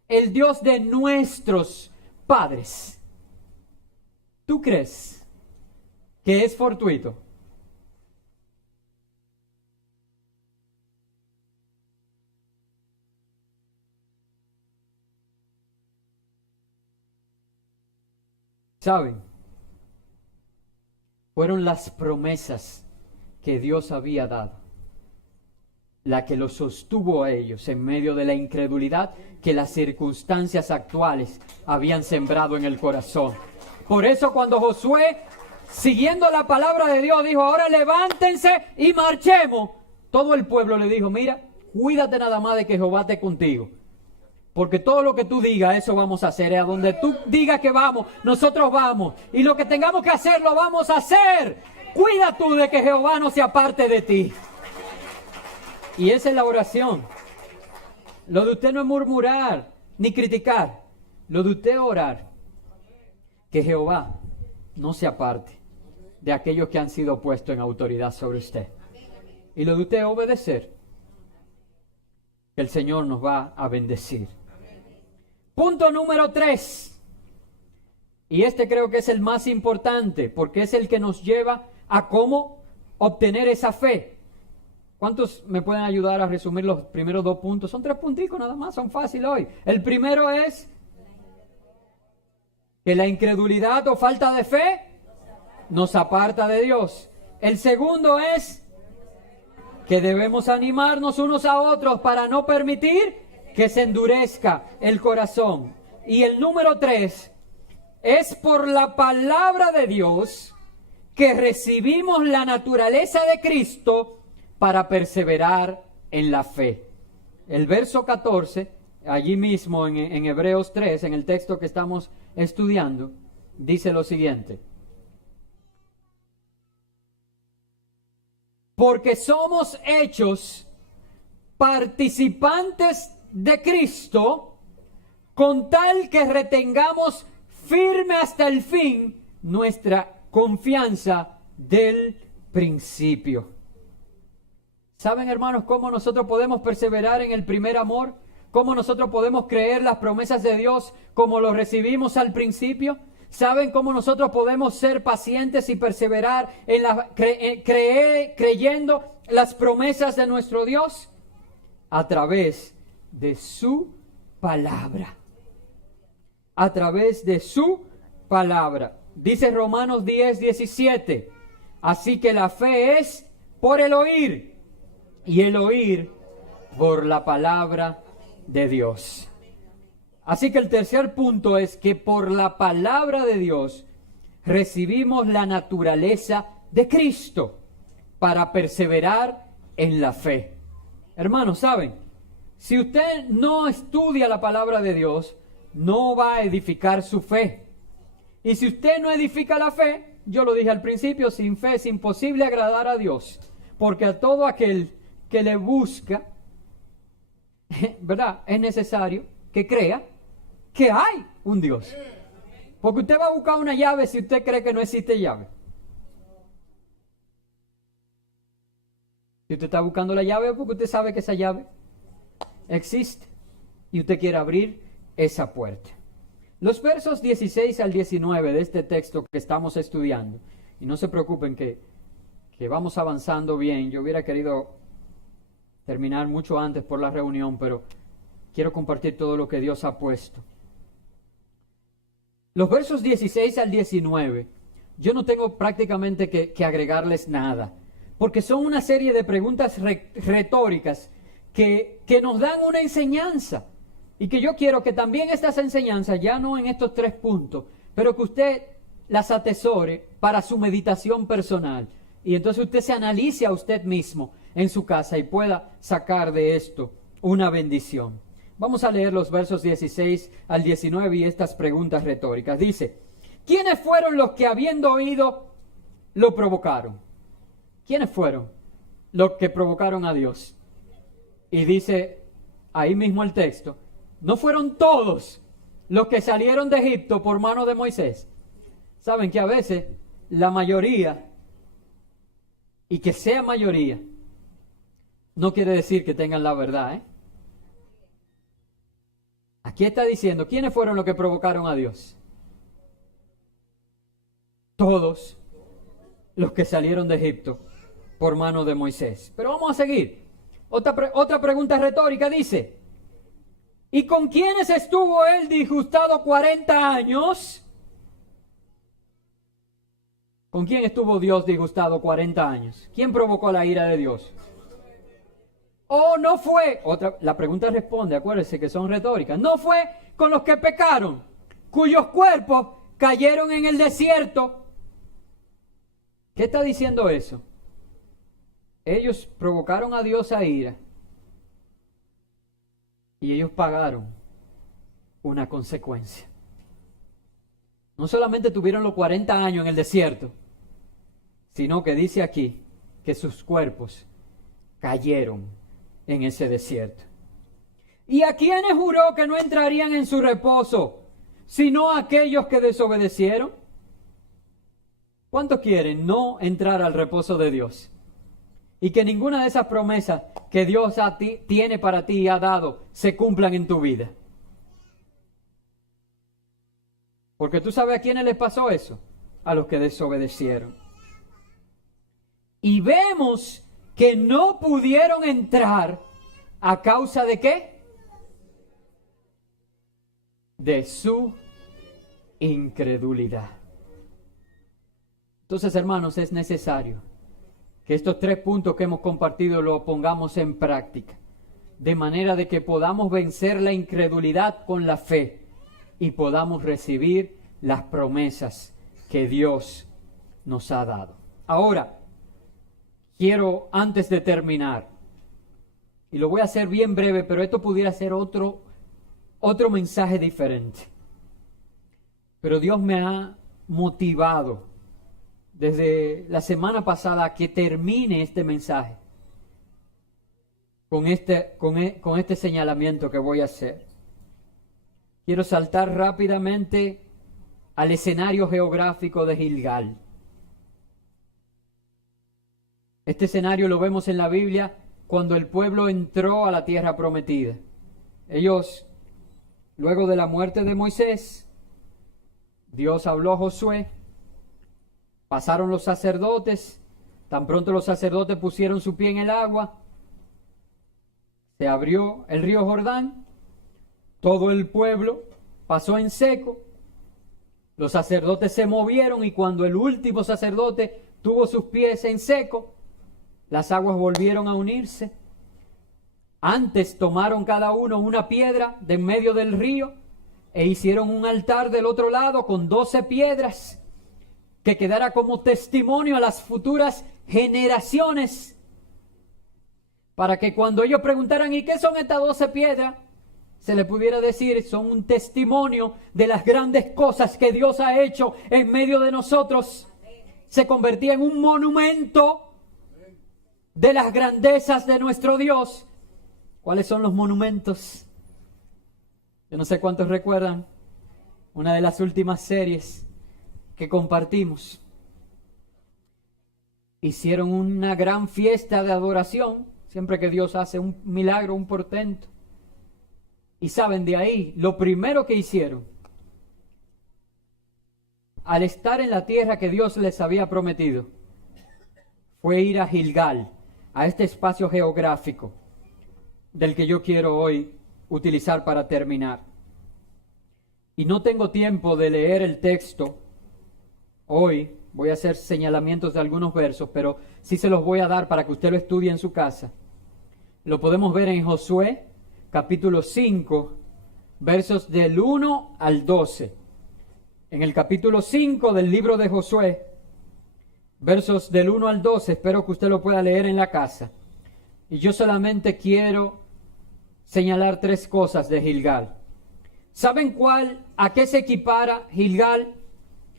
el Dios de nuestros padres? ¿Tú crees que es fortuito? ¿Saben? Fueron las promesas que Dios había dado la que los sostuvo a ellos en medio de la incredulidad que las circunstancias actuales habían sembrado en el corazón. Por eso cuando Josué, siguiendo la palabra de Dios, dijo, ahora levántense y marchemos, todo el pueblo le dijo, mira, cuídate nada más de que Jehová esté contigo, porque todo lo que tú digas, eso vamos a hacer. A donde tú digas que vamos, nosotros vamos, y lo que tengamos que hacer, lo vamos a hacer. Cuida tú de que Jehová no se aparte de ti. Y esa es la oración. Lo de usted no es murmurar ni criticar. Lo de usted es orar. Que Jehová no se aparte de aquellos que han sido puestos en autoridad sobre usted. Y lo de usted es obedecer. El Señor nos va a bendecir. Punto número 3. Y este creo que es el más importante, porque es el que nos lleva a cómo obtener esa fe. ¿Cuántos me pueden ayudar a resumir los primeros 2 puntos? Son 3 punticos nada más, son fáciles hoy. El primero es que la incredulidad o falta de fe nos aparta de Dios. El segundo es que debemos animarnos unos a otros para no permitir que se endurezca el corazón. Y el número 3, es por la palabra de Dios que recibimos la naturaleza de Cristo para perseverar en la fe. El verso 14, allí mismo en Hebreos 3, en el texto que estamos estudiando, dice lo siguiente: porque somos hechos participantes de Cristo, con tal que retengamos firme hasta el fin nuestra confianza del principio. ¿Saben, hermanos, cómo nosotros podemos perseverar en el primer amor? ¿Cómo nosotros podemos creer las promesas de Dios como lo recibimos al principio? ¿Saben cómo nosotros podemos ser pacientes y perseverar en creyendo las promesas de nuestro Dios? A través de su palabra. A través de su palabra. Dice Romanos 10:17. Así que la fe es por el oír, y el oír por la palabra de Dios. Así que el tercer punto es que por la palabra de Dios recibimos la naturaleza de Cristo para perseverar en la fe. Hermanos, ¿saben? Si usted no estudia la palabra de Dios, no va a edificar su fe. Y si usted no edifica la fe, yo lo dije al principio, sin fe es imposible agradar a Dios. Porque a todo aquel que le busca, ¿verdad? Es necesario que crea que hay un Dios. Porque usted va a buscar una llave si usted cree que no existe llave. Si usted está buscando la llave, porque usted sabe que esa llave existe y usted quiere abrir esa puerta. Los versos 16 al 19 de este texto que estamos estudiando, y no se preocupen que vamos avanzando bien. Yo hubiera querido terminar mucho antes por la reunión, pero quiero compartir todo lo que Dios ha puesto. Los versos 16 al 19, yo no tengo prácticamente que agregarles nada, porque son una serie de preguntas retóricas que nos dan una enseñanza, y que yo quiero que también estas enseñanzas, ya no en estos 3 puntos, pero que usted las atesore para su meditación personal, y entonces usted se analice a usted mismo en su casa y pueda sacar de esto una bendición. Vamos a leer los versos 16 al 19 y estas preguntas retóricas. Dice: ¿quiénes fueron los que, habiendo oído, lo provocaron? ¿Quiénes fueron los que provocaron a Dios? Y dice ahí mismo el texto: ¿no fueron todos los que salieron de Egipto por mano de Moisés? Saben que a veces la mayoría, y que sea mayoría, no quiere decir que tengan la verdad, ¿eh? Aquí está diciendo, ¿quiénes fueron los que provocaron a Dios? Todos los que salieron de Egipto por mano de Moisés. Pero vamos a seguir. Otra pregunta retórica dice: ¿y con quiénes estuvo él disgustado 40 años? ¿Con quién estuvo Dios disgustado 40 años? ¿Quién provocó la ira de Dios? ¿O no fue? La pregunta responde, acuérdense que son retóricas. ¿No fue con los que pecaron, cuyos cuerpos cayeron en el desierto? ¿Qué está diciendo eso? Ellos provocaron a Dios a ira y ellos pagaron una consecuencia. No solamente tuvieron los 40 años en el desierto, sino que dice aquí que sus cuerpos cayeron en ese desierto. ¿Y a quiénes juró que no entrarían en su reposo, sino a aquellos que desobedecieron? ¿Cuántos quieren no entrar al reposo de Dios? Y que ninguna de esas promesas que Dios tiene para ti y ha dado se cumplan en tu vida. Porque tú sabes a quiénes les pasó eso. A los que desobedecieron. Y vemos que no pudieron entrar a causa de ¿qué? De su incredulidad. Entonces, hermanos, es necesario que estos 3 puntos que hemos compartido los pongamos en práctica, de manera de que podamos vencer la incredulidad con la fe y podamos recibir las promesas que Dios nos ha dado. Ahora, quiero, antes de terminar, y lo voy a hacer bien breve, pero esto pudiera ser otro mensaje diferente. Pero Dios me ha motivado desde la semana pasada a que termine este mensaje con este señalamiento que voy a hacer. Quiero saltar rápidamente al escenario geográfico de Gilgal. Este escenario lo vemos en la Biblia cuando el pueblo entró a la tierra prometida. Ellos, luego de la muerte de Moisés, Dios habló a Josué, pasaron los sacerdotes, tan pronto los sacerdotes pusieron su pie en el agua, se abrió el río Jordán, todo el pueblo pasó en seco, los sacerdotes se movieron y cuando el último sacerdote tuvo sus pies en seco, las aguas volvieron a unirse. Antes tomaron cada uno una piedra de en medio del río e hicieron un altar del otro lado con 12 piedras que quedara como testimonio a las futuras generaciones, para que cuando ellos preguntaran ¿y qué son estas 12 piedras? Se le pudiera decir, son un testimonio de las grandes cosas que Dios ha hecho en medio de nosotros. Se convertía en un monumento de las grandezas de nuestro Dios. ¿Cuáles son los monumentos? Yo no sé cuántos recuerdan una de las últimas series que compartimos. Hicieron una gran fiesta de adoración, siempre que Dios hace un milagro, un portento. Y saben, de ahí, lo primero que hicieron, al estar en la tierra que Dios les había prometido, fue ir a Gilgal, a este espacio geográfico del que yo quiero hoy utilizar para terminar. Y no tengo tiempo de leer el texto hoy, voy a hacer señalamientos de algunos versos, pero sí se los voy a dar para que usted lo estudie en su casa. Lo podemos ver en Josué, capítulo 5, versos del 1 al 12. En el capítulo 5 del libro de Josué, versos del 1 al 12, espero que usted lo pueda leer en la casa. Y yo solamente quiero señalar 3 cosas de Gilgal. ¿Saben a qué se equipara Gilgal?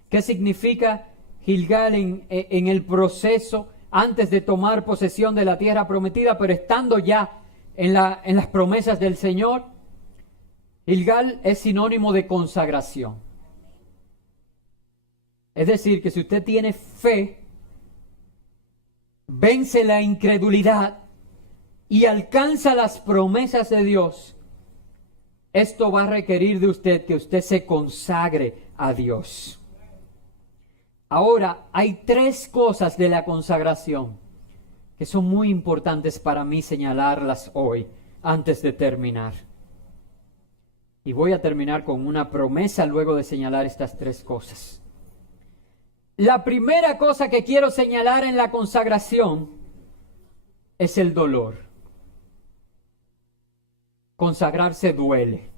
¿Qué significa Gilgal en el proceso antes de tomar posesión de la tierra prometida, pero estando ya en las promesas del Señor? Gilgal es sinónimo de consagración. Es decir, que si usted tiene fe, vence la incredulidad y alcanza las promesas de Dios, esto va a requerir de usted que usted se consagre a Dios. Ahora, hay 3 cosas de la consagración que son muy importantes para mí señalarlas hoy, antes de terminar. Y voy a terminar con una promesa luego de señalar estas 3 cosas. La primera cosa que quiero señalar en la consagración es el dolor. Consagrarse duele.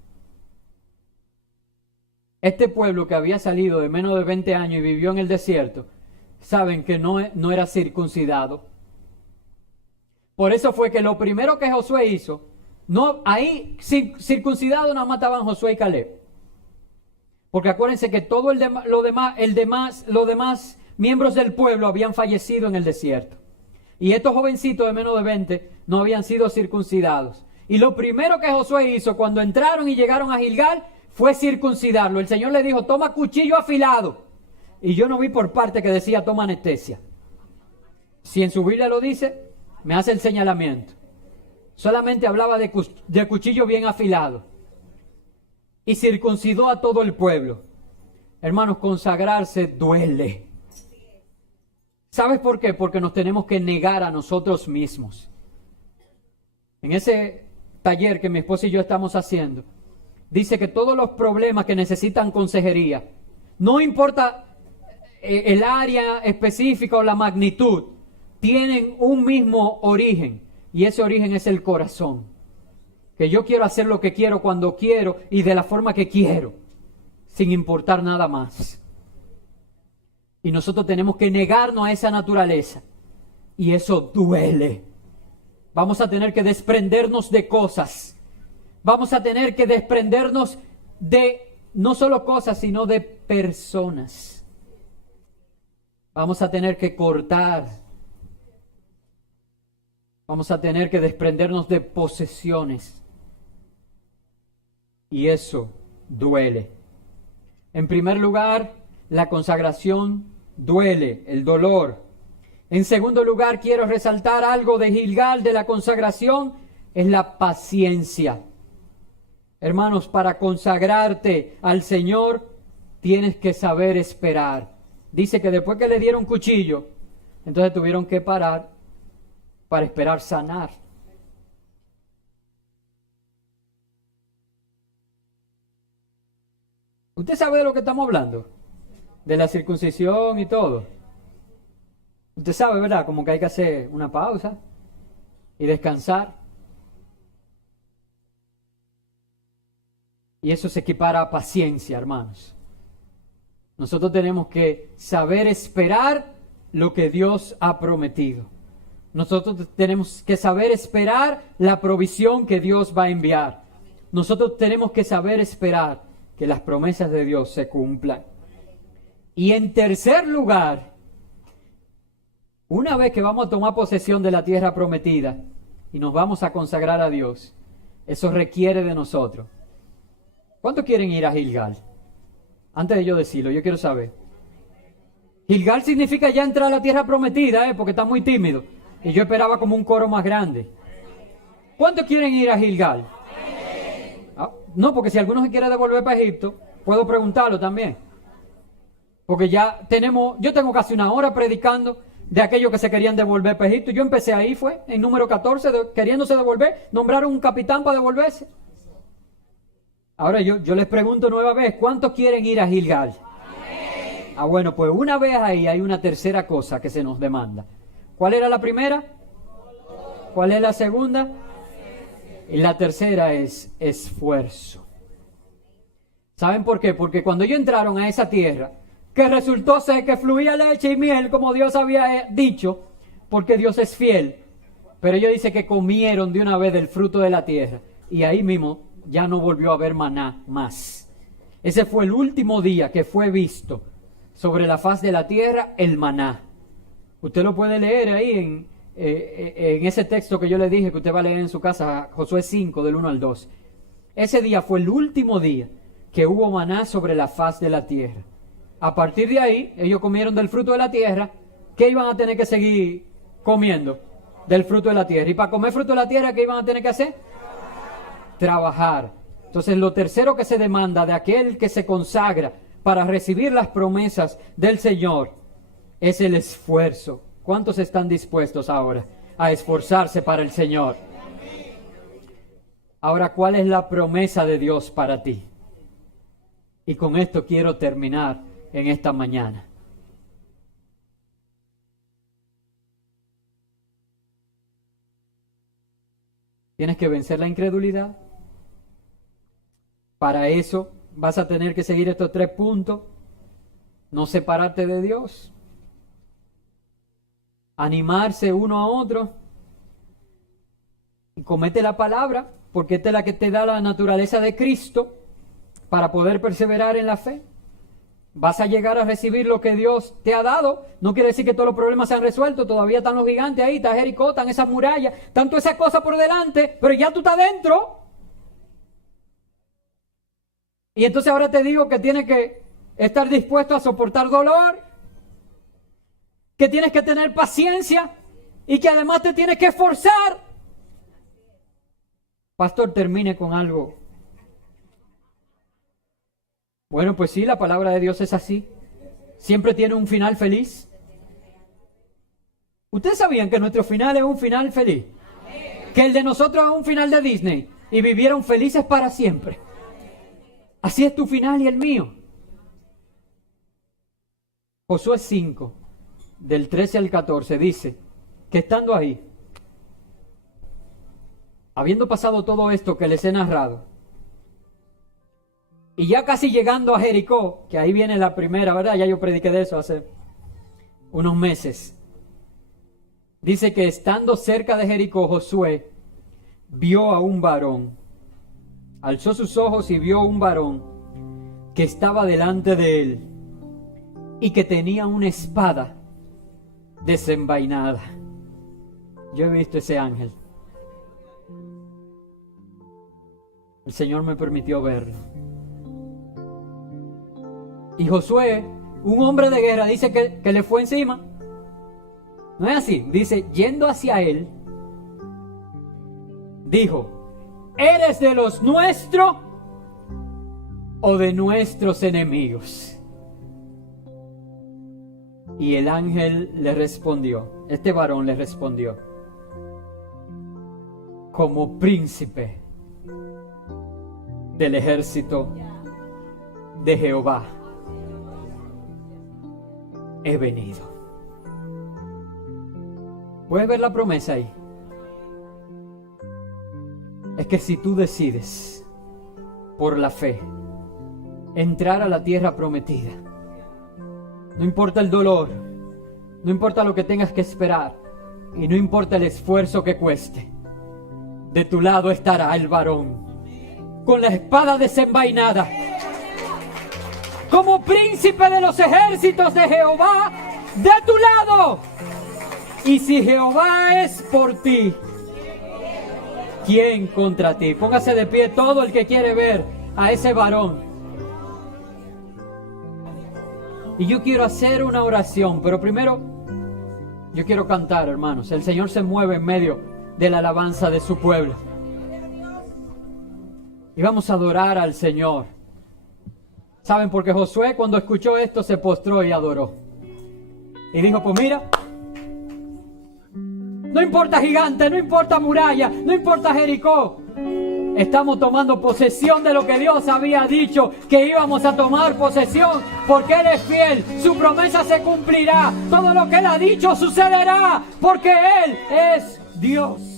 Este pueblo que había salido de menos de 20 años y vivió en el desierto, saben que no era circuncidado. Por eso fue que lo primero que Josué hizo, ahí circuncidado nada más estaban Josué y Caleb. Porque acuérdense que todo los demás miembros del pueblo habían fallecido en el desierto. Y estos jovencitos de menos de 20 no habían sido circuncidados. Y lo primero que Josué hizo cuando entraron y llegaron a Gilgal fue circuncidarlo. El Señor le dijo, toma cuchillo afilado. Y yo no vi por parte que decía, toma anestesia. Si en su Biblia lo dice, me hace el señalamiento. Solamente hablaba de cuchillo bien afilado. Y circuncidó a todo el pueblo. Hermanos, consagrarse duele. ¿Sabes por qué? Porque nos tenemos que negar a nosotros mismos. En ese taller que mi esposa y yo estamos haciendo, dice que todos los problemas que necesitan consejería, no importa el área específica o la magnitud, tienen un mismo origen, y ese origen es el corazón. Que yo quiero hacer lo que quiero cuando quiero y de la forma que quiero, sin importar nada más. Y nosotros tenemos que negarnos a esa naturaleza, y eso duele. Vamos a tener que desprendernos de cosas. Vamos a tener que desprendernos de no solo cosas, sino de personas. Vamos a tener que cortar. Vamos a tener que desprendernos de posesiones. Y eso duele. En primer lugar, la consagración duele, el dolor. En segundo lugar, quiero resaltar algo de Gilgal, de la consagración, es la paciencia. Hermanos, para consagrarte al Señor, tienes que saber esperar. Dice que después que le dieron cuchillo, entonces tuvieron que parar para esperar sanar. ¿Usted sabe de lo que estamos hablando? De la circuncisión y todo. Usted sabe, ¿verdad? Como que hay que hacer una pausa y descansar. Y eso se equipara a paciencia, hermanos. Nosotros tenemos que saber esperar lo que Dios ha prometido. Nosotros tenemos que saber esperar la provisión que Dios va a enviar. Nosotros tenemos que saber esperar que las promesas de Dios se cumplan. Y en tercer lugar, una vez que vamos a tomar posesión de la tierra prometida y nos vamos a consagrar a Dios, eso requiere de nosotros. ¿Cuántos quieren ir a Gilgal? Antes de yo decirlo, yo quiero saber. Gilgal significa ya entrar a la tierra prometida, porque está muy tímido. Y yo esperaba como un coro más grande. ¿Cuántos quieren ir a Gilgal? No, porque si alguno se quiere devolver para Egipto, puedo preguntarlo también. Porque ya yo tengo casi una hora predicando de aquellos que se querían devolver para Egipto. Yo empecé ahí, fue en número 14, queriéndose devolver, nombraron un capitán para devolverse. Ahora yo les pregunto nueva vez, ¿cuántos quieren ir a Gilgal? Bueno, pues una vez ahí hay una tercera cosa que se nos demanda. ¿Cuál era la primera? ¿Cuál es la segunda? Y la tercera es esfuerzo. ¿Saben por qué? Porque cuando ellos entraron a esa tierra, que resultó ser que fluía leche y miel, como Dios había dicho, porque Dios es fiel, pero ellos dicen que comieron de una vez del fruto de la tierra, y ahí mismo ya no volvió a haber maná más. Ese fue el último día que fue visto sobre la faz de la tierra el maná. Usted lo puede leer ahí en ese texto que yo le dije que usted va a leer en su casa, Josué 5, del 1 al 2. Ese día fue el último día que hubo maná sobre la faz de la tierra. A partir de ahí, ellos comieron del fruto de la tierra. ¿Qué iban a tener que seguir comiendo? Del fruto de la tierra. Y para comer fruto de la tierra, ¿qué iban a tener que hacer? Trabajar. Entonces, lo tercero que se demanda de aquel que se consagra para recibir las promesas del Señor es el esfuerzo. ¿Cuántos están dispuestos ahora a esforzarse para el Señor? Ahora, ¿cuál es la promesa de Dios para ti? Y con esto quiero terminar en esta mañana. Tienes que vencer la incredulidad. Para eso vas a tener que seguir estos 3 puntos. No separarte de Dios. Animarse uno a otro. Y comete la palabra, porque esta es la que te da la naturaleza de Cristo para poder perseverar en la fe. Vas a llegar a recibir lo que Dios te ha dado. No quiere decir que todos los problemas se han resuelto. Todavía están los gigantes ahí, está Jericó, están esas murallas, tanto esas cosas por delante, pero ya tú estás dentro. Y entonces ahora te digo que tienes que estar dispuesto a soportar dolor, que tienes que tener paciencia y que además te tienes que esforzar. Pastor, termine con algo. Bueno, pues sí, la palabra de Dios es así. Siempre tiene un final feliz. ¿Ustedes sabían que nuestro final es un final feliz? Que el de nosotros es un final de Disney y vivieron felices para siempre. Así es tu final y el mío. Josué 5, del 13 al 14, dice: que estando ahí, habiendo pasado todo esto que les he narrado, y ya casi llegando a Jericó, que ahí viene la primera, ¿verdad? Ya yo prediqué de eso hace unos meses. Dice que estando cerca de Jericó, Josué vio a un varón. Alzó sus ojos y vio a un varón que estaba delante de él y que tenía una espada desenvainada. Yo he visto ese ángel. El Señor me permitió verlo. Y Josué, un hombre de guerra, dice que le fue encima. No es así. Dice, yendo hacia él, dijo, ¿eres de los nuestros o de nuestros enemigos? Y el ángel le respondió, este varón le respondió, como príncipe del ejército de Jehová he venido. ¿Puedes ver la promesa ahí? Es que si tú decides por la fe entrar a la tierra prometida, no importa el dolor, no importa lo que tengas que esperar y no importa el esfuerzo que cueste, de tu lado estará el varón con la espada desenvainada, como príncipe de los ejércitos de Jehová de tu lado. Y si Jehová es por ti, ¿quién contra ti? Póngase de pie todo el que quiere ver a ese varón. Y yo quiero hacer una oración, pero primero yo quiero cantar, hermanos. El Señor se mueve en medio de la alabanza de su pueblo. Y vamos a adorar al Señor. ¿Saben? Porque Josué cuando escuchó esto se postró y adoró. Y dijo, pues mira, no importa gigante, no importa muralla, no importa Jericó. Estamos tomando posesión de lo que Dios había dicho que íbamos a tomar posesión, porque Él es fiel, su promesa se cumplirá, todo lo que Él ha dicho sucederá, porque Él es Dios.